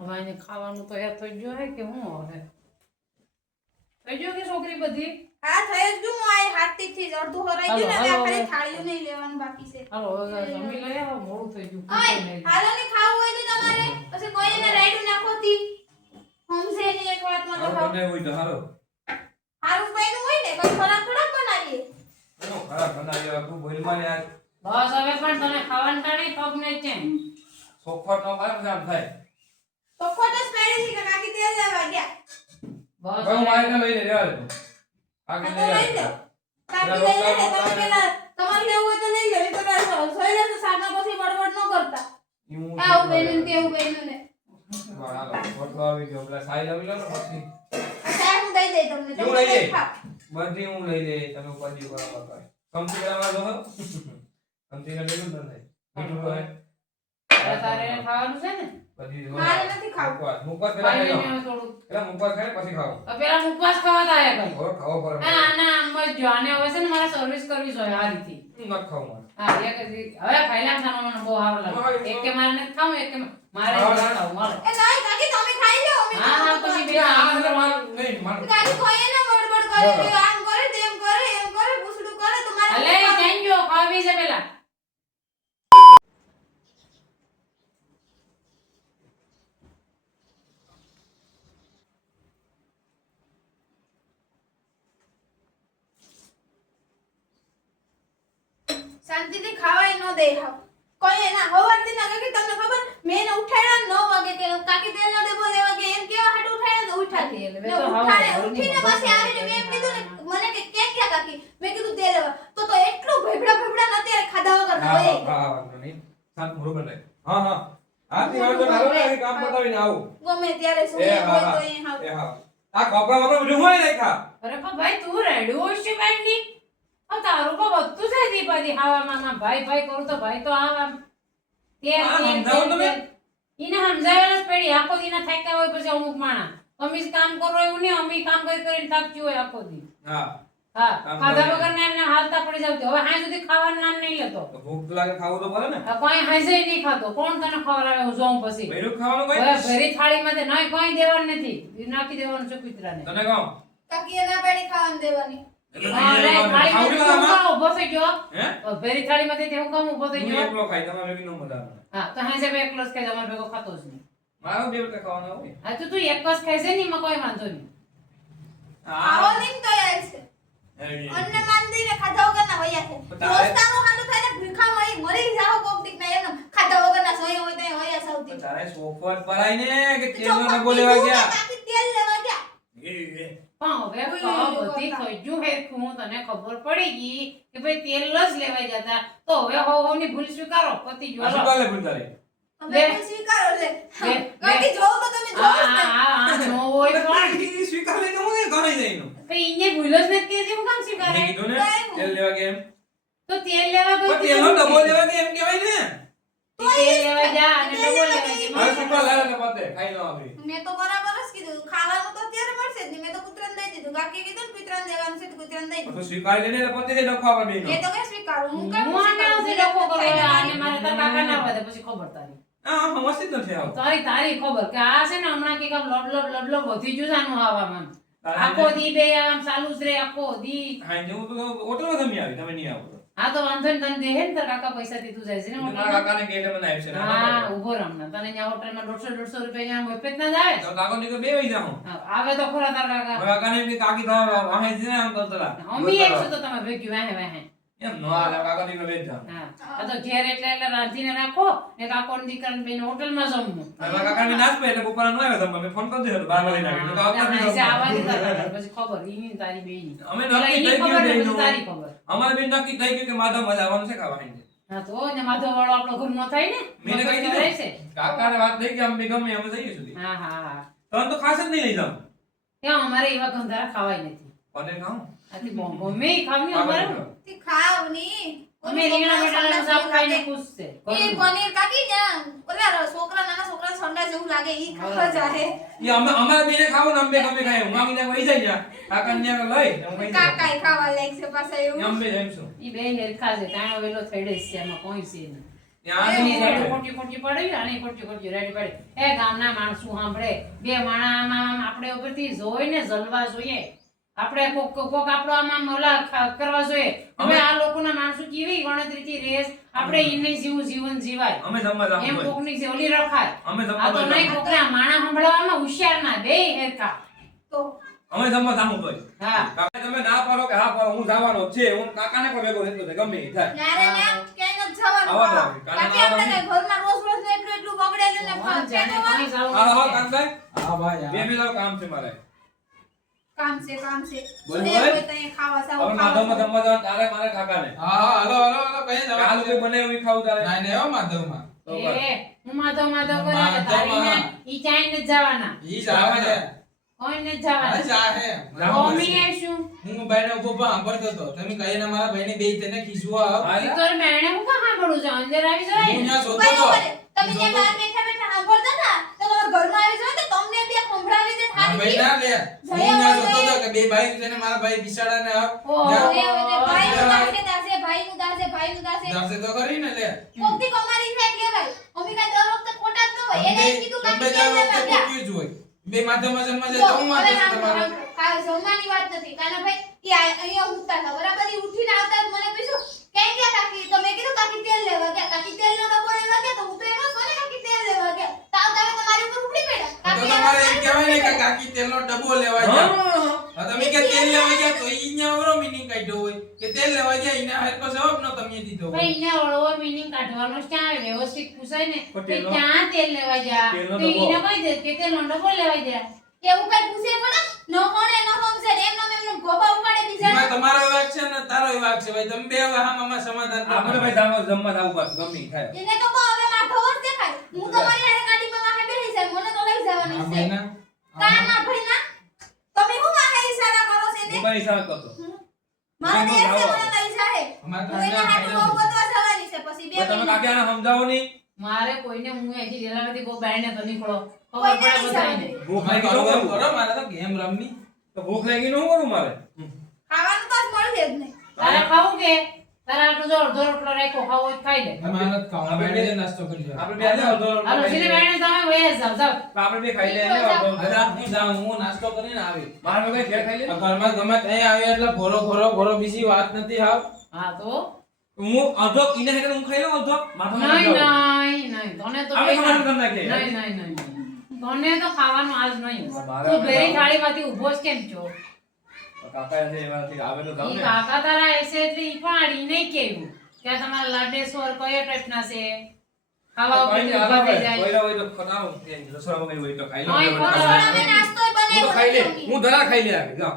હવે એને ખાવાનું તો એ થઈ ગયું હે કે હું હવે થઈ ગયું કે છોકરી બધી હા થઈ જ ગયું આ હાથથી થી અડધું હરાઈ ગયું ને હવે ખાલી થાળીઓ નહીં લેવાનું બાકી છે હાલો હવે જમી લઈ આવો મોડું થઈ ગયું હાલો ને ખાવું હોય તો તમારે પછી કોઈ એને રાઈડું નાખોતી હમસે ની એક વાતમાં તો ખાવ બનાવ્યું હોય તો હારો હારું પૈનું હોય ને કોઈ ખરાબ થોડા બનાવીએ એનો ખરાબ બનાવ્યો તું બોલમાં ને આ બસ હવે પણ તને ખાવાનું ટાણે પગ ને છે સોફા તો કામ જામ થાય તો ખોટો સ્પાઈડી થી કાકી તેલ લેવા ગયા બસ હું મારે લઈ લે રેવા દે આગે તો લઈ લે કાકી લઈ લે તમે પેલા તમારે લેવું હોય તો લઈ લે તો સોયલા તો સાગા પછી બડબડ ન કરતા આવું બેનું તેવું બેનું ને વાળા ફોટો આવી ગયો પેલા સાઈ લઈ લો ને પછી સાહેબ હું દઈ દઈ તમને એવું લઈ લે ખાવ બધી હું લઈ લે તમે પછી બરાબર કરે કમથી કરવા દો કમથી લઈ લો તને મીઠું તો હે તારે ખાવાનું છે ને પછી મારે નથી ખાવું મુકવાસ પેલા ખાઈ લો ખાઈને થોડું પેલા મુકવાસ ખાઈ પછી ખાઓ પેલા મુખવાસ ખાવા તાયા કઈ ઓર ખાઓ પર ના ના આમ જ જો આને હવે છે ને મારે સર્વિસ કરવી જોઈએ આ રીતે ન ખાઓ મારે હા એક હવે ખાઈલા ખાનો મને બહુ સારું લાગે એક કે મારે નથી ખાવું એક કે મારે નથી ખાવું મારે એ નહીં કાકી તમે ખાઈ લો અમે હા હા પછી બે આ આમ માર નહીં માર કાકી કોઈ એને બડબડ કરે કે આમ કરે તેમ કરે એમ કરે પૂછડું કરે તો મારે અલે જઈ ગયો ખાવી છે પેલા શાંતિથી ખાવાય ન દે હાવ કોઈ એના હવારથી ના કાકી તમને ખબર મેં એને ઉઠાડ્યા 9 વાગે કે કાકી તેલ ન દેબો દેવા કે એમ કેવા હાટ ઉઠાડ્યા તો ઉઠા તેલ, ને મેં તો હાવ ઉઠાડે ઘરની ઉઠીને બસ પછી આવીને મેં એમ કીધું ને મને કે ક્યાં ગયા કાકી મેં કીધું તેલ લેવા તો એટલું ભેબડા ન અત્યારે ખાધા વગર ના હોય હા વાંધો નહીં શાંત બરોબર રહે હા હા આથી વાંધો ના હાલો ને કામ બતાવીને આવું ગમે ત્યારે એ સુઈ હા હોય હા તો એ હાવ એ હા આ કપડા વપડા બધું હોય ને ખા અરે પણ ભાઈ તું રેડ્યો હોઈશ છે કાંઈ આ તારું કો બધું છે દીપાદી હાવામાં ના ભાઈ ભાઈ કરું તો ભાઈ તો આમ તેલ હા, તેલ સમજાવો તેલ, તમે. તેલ. ઈને સમજાવેલા જ પડી આખો દી ના થાક્યા હોય પછી અમુક માણા અમી જ કામ કરો એવું નહીં અમી કામ કરી કરીને થાક્યું હોય આખો દી હા હા કામ ખાધા કરી. વગર ને એમને હાલતા પડી જાવ હવે હાઈ સુધી ખાવાનું નામ નહીં લેતો તો ભૂખ તો લાગે ખાવું તો પડે ને આ કોઈ હાઈસે નહીં ખાતો કોણ તને ખવડાવે હું જોઉં પછી બૈરું ખાવાનું હવે કઈ ભરી થાળીમાં તે નહીં કોઈ દેવાનું નથી ઈ નાખી દેવાનું છે કૂતરાને તને કહું કાકી એના પેડી ખાવાનું દેવાની એટલે હા, રે, થાળીમાં ખાવું હું આમાં કામ ઊભો થઈ ગયો હે ભરી થાળીમાં તે હું કામ ઊભો થઈ હું ગયો એકલો ખાઈ તમારે બી નો મજા આવે હા તો હાઈસે બે એકલો જ ખાય તમારે ભેગો ખાતો જ નહીં મારો બે વખત ખાવાના હોય હા તો તું એક જ ખાય છે ને એમાં કોઈ વાંધો નહીં આવો નહીં તો યાર છે અન્ન માંદીને ખાધા વગરના વયા છે તારે- દોસ્તાનો હાડું થાય ને ભૂખા મરી જાવ કોક દીક ના એમ ખાધા વગરના સોય હોય તો એ વયા સૌથી તારે સોફટ પરાઈ ને કે તેલ ચોખ્ખા ના બોલેવા પીધું ને ગયા કાકી તેલ લેવા ગયા એ પણ હવે બધી ખોજ્યું હેરખું હું તને ખબર પડી ગઈ કે ભાઈ તેલ જ લેવાઈ જતા તો હવે હોની ભૂલ સ્વીકારો પતી ગયો આ શું હાલો. કાલે ભૂલ તારે અમે પણ સ્વીકારો લે લે. કાકી જોવો તો તમે જોવો જ ને. હા નો હોય પણ ઈ સ્વીકાર લઈને હું ગણાઈ જાય એનું કઈ ઈને ભૂલ જ નથી કે હું કામ સ્વીકારે મેં કીધું ને તેલ લેવા ગયા એમ તો તેલ લેવા ગઈ પણ તેલનો ડબ્બો લેવા ગયા એમ કહેવાય ને તેલ લેવા જા અને ડબલ લેવા મારે જા સુપર લાવે ને પતે ખાઈ લો આપી મેં તો બરાબર જ કીધું ખાવાનું તો અત્યારે મળશે જ નહીં મેં તો કૂતરાને દઈ દીધું કાકી કીધું ને કૂતરાને દેવાનું છે તો કૂતરાને દઈ દીધું તો સ્વીકાર લઈને ને પતે ડખો આપે બેનો મેં તો કઈ સ્વીકારું હું કામ હું આને આવશે ડખો કરો આને મારે તાર કાકા ના વધે પછી ખબર તારી હા મસ્તી જ નથી આવ તારી ખબર કે આ છે ને હમણાં કે કામ લબ વધી ગયું છે આનું હવામાં તારે આખો દી બે આમ ચાલુ જ રે આખો દી હા જેવું તો હોટલમાં તમે આવી તમે નહીં આવો તો હા તો વાંધો ને તને દેહે ને તાર કાકા પૈસા થી તું જાય છે ને મારા હોટલમાં? કાકાને ગેટે મને આવી છે ને હા ઉભો રહો હમણાં તને ત્યાં હોટલમાં 150 રૂપિયા ત્યાં મફત ના જ આવે તો કાકો ની તો બે વઈ જાઉં હા, આવે તો ખરા તાર કાકા કાકાને એમ કે કાકી તો વાહે છે ને આમ કરતા અમી એક છો તો તમે ભેગ્યું વાહે વાહે એમ નો આલે કાકાની તો બે જ જાઉં હા આ તો ઘેર એટલે રાંધીને રાખો ને કાકો ને દીકરાને બેન હોટલમાં જમવું મારા કાકાને નાચ પે એટલે બપોરા નો આવ્યો તમે ફોન કરી દેજો 12 વાગે નાખી તો આવતા નહીં હા, આવવાની તાર કાકા, પછી ખબર ઈની ને તારી બેયની. અમે પેલા નક્કી ઈની થઈ ખબર ને ગયું પછી તારી બેયનું. ખબર. અમારે બેન નક્કી થઈ ગયું કે માધવ મજા આવવાનું છે ખાવા અહીં હા તો ને માધવ વાળો આપણો ઘરનો થાય ને મેને મફત કઈ કરાય છે. દીધું કાકાને વાત થઈ કે અમે ગમે અમે જઈએ સુધી હા હા હા તને તો ખાસ જ નહીં લઈ જાઉં ત્યાં અમારે એવા ગંધારા ખાવાય નથી પનીર ખાઉં આથી ગમે ઈ ખાવ ને અમારે તે ખાવ ની અમે રીંગણા બટાકાનું શાક ખાઈને ખુશ છે એ પનીર કાકી જા ઓલા છોકરા નાના છોકરા સંડા જેવું લાગે ઈ ખાવા જાહે ઈ અમારે બેને ખાવું ને અમે ગમે ખાય હું મામીને વઈ જાય જા કાકાને ત્યાં લઈ હું વઈ જાય કાકાઈ ખાવા લાગ છે પાછા એવું અમે જઈશું ઈ બે હેરખા છે કાંઈ વેલો થઈડે જ છે એમાં કોઈ છે નહીં ત્યાં આની આની રેડી ખોટી ખોટી પડી આની ખોટી ખોટી રેડી પડી એ ગામના માણસો સાંભળે બે માણામાં આપણે ઉપરથી જોઈને જલવા જોઈએ આપણે કોક આપણો આમાં ઓલા કરવા જોઈએ હવે આ લોકોના માણસો કેવી ગણતરીથી રેસ આપણે ઈને જીવન જીવાય અમે જમવા જાવું એમ જોઈએ. કોકની જે ઓલી રખાય અમે આ તો નહીં જમવા કોકના માણા સંભળાવવામાં હોશિયાર ના બે હેરકા તો અમે જમવા જાવું જોઈએ. હા કાકા તમે ના પાડો કે હા પાડો હું જવાનો જ છે હું કાકાને પણ ભેગો થતો છે ગમે ઈ થાય. ના રે ના ક્યાંય નથી જવાનું. આવા જાવ. બાકી આપણે કઈ ઘરમાં રોજ રોજ એટલું બગડેલું ને જાણે ક્યાં કોઈ જાવું હા હા નથી. કાકાભાઈ હા ભાઈ બે બે કામ છે મારે. કામ છે બોલ, જે બોલ. હોય તો અહીંયા ખાવા જાવ, હવે ખાવા માધવમાં જાવ. જમવા જવાનું તારે મારે કાકાને. હા હા હલો હલો હલો કઈ કે આ લોકો બને એવું ઈ ખાવું તારે. ના ને હો માધવમાં તો બસ. એ હું માધવ કરે માધવમાં. તારી ને ઈ ચાઈ ને જવાના ઈ જ આવે છે કોઈ ને હા જવાના જ આ હે મમ્મી આવીશું હું ભાઈને ઉભો ઉભો સાંભળતો હતો તમે કહીને મારા ભાઈને બે તને ખીજવો આવ હા, ઈ તો મેણે હું કા સાંભળું છું અંદર આવી જાય હું ને. ત્યાં શોધતો બરાબર. હતો તમે જે બહાર બેઠા બેઠા સાંભળતા હતા તો તમારા ઘરમાં આવી જાય તો તમને બે સંભળાવી દે હા થાળી ભાઈ ના લે હું ત્યાં શોધતો હતો કે બે ભાઈ છે ને મારા ભાઈ બિસાડાને આવ ઓહો. ત્યાં ભાઈનું દાસે ભાઈનું દાસે દાસે તો કરી ને લે કોકથી કમારી થાય કહેવાય અમે કાંઈ દર વખતે ખોટા જ ન હોય એને એમ કીધું તમે કાંઈ દર કેમ વખતે લેવા ગયા? ખોટ્યું જ હોય બે માધવમાં જમવા જો, જાય તો હું હવે માધવ ના તમારો જમવાની વાત નથી કાનાભાઈ ઈ અહીંયા ઉઠતા હતા બરાબર ઈ ઉઠીને આવતા જ મને પૂછ્યું ક્યાં ગયા કાકી તો મેં કીધું કાકી તેલ લેવા ગયા કાકી તેલનો ડબ્બો લેવા ગયા તો હું તો એમ જ મને કાકી તેલ લેવા ગયા તાવ તાવે તમારી ઉપર ઉપડી પડ્યા તો કાકી તમારે એમ કહેવાય ને કે કાકી તેલનો ડબ્બો લેવા ગયા હા તમે કે તેલ લેવા ગયા તો ઈ ન્યા ઓરો મીનિંગ કાઢ્યો હોય કે તેલ લેવા ગયા ઈના હરકો જવાબ ન તમે દીધો હોય ભાઈ એને ઓળવો meaning કાઢવાનો છે ક્યાં આવે? વ્યવસ્થિત પૂછાય ને પણ કે તેલનો- ક્યાં તેલ લેવા ગયા તેલનો તો ડબ્બો. એને કહી દે કે તેલનો ડબ્બો લેવા ગયા એવું કઈ પૂછે પડે નો કોણે નો સમજે ને એમનો એમનો ગોબા ઉપાડે બીજા એમાં તમારો વિભાગ છે ને તારો વિભાગ છે ભાઈ તમે બે હવે આમાં સમાધાન કરો. આપણે ભાઈ જમવા જાવું બસ ગમે ઈ થાય. એને તો કહો હવે માથો જ દેખાય હું તમારી હારે ગાડીમાં વાહે બેહી જાય મને તો લઈ હા જવાની ભાઈ છે ના કા ના ભાઈ ના તમે હું વાહે ઈશારા કરો છે હું ને ભાઈ ઈશારો કરતો. મારા તમે દેશ છે જાઓ. મને લઈ જાય અમાર તો હું એના હાટુ બહુ ગોતવા જવાની છે પછી બે પણ તમે મહિના. કાકી આને સમજાવો નહીં. મારે કોઈને હું અહીંથી જલારામથી કોઈ બાયણે તો નીકળો કોઈને ખબર પડે નહીં બધાયને. ભૂખ ભાઈ લાગી તો કરો કરું. કરો મારે તો ગેમ રમવી તો ભૂખ લાગી નું કરું મારે. ખાવાનું તો જ મળશે જ નહીં તારે ખાવું કે તારે આટલો જો અડધો રોટલો રાખ્યો ખાવો હોય તો ખાઈ લે અમારે ખાવા બેઠે નાસ્તો કરી લ્યો આપણે બે આજે અડધો હાલો સીધે બાયણે તમે વયા જાવ જાવ આપણે બે ખાઈ લઈએ ને અડધો. અરે હું જાઉં હું નાસ્તો કરીને આવી મારા વગર ઘેર ખાઈ લે. આ ઘરમાં ગમે ત્યાં આવે એટલે ઘોરો બીજી વાત નથી આવ હા તો હું અડધો ઈને હેઠળ હું ખાઈ લઉં અડધો. માથો નહીં ખાઈ નહીં તને તો આપણે બે સમાધાન કરી નાખીએ. નહીં નહીં નહીં તને તો ખાવાનું આજ નહીં મારા તું ભેરી થાળીમાંથી ઊભો જ કેમ છો કાકા છે એમાંથી આવે તો જાવ ઈ ને. કાકા તારા એસે એટલે ઈ પણ આડી નહીં કેવું કે આ તમારા લાડેશ્વર કયો ટાઈપના છે ખાવા ઉપર કોઈ ઊભા થઈ જાય કોઈ હોય તો ખતારો રસોડામાં કઈ હોય તો ખાઈ લો. કોઈ હું ખોટા રસોડામાં નાસ્તોય તો ખાઈ લે. બનાવ્યો નથી હું ધરા ખાઈ લે આવી. જાઓ.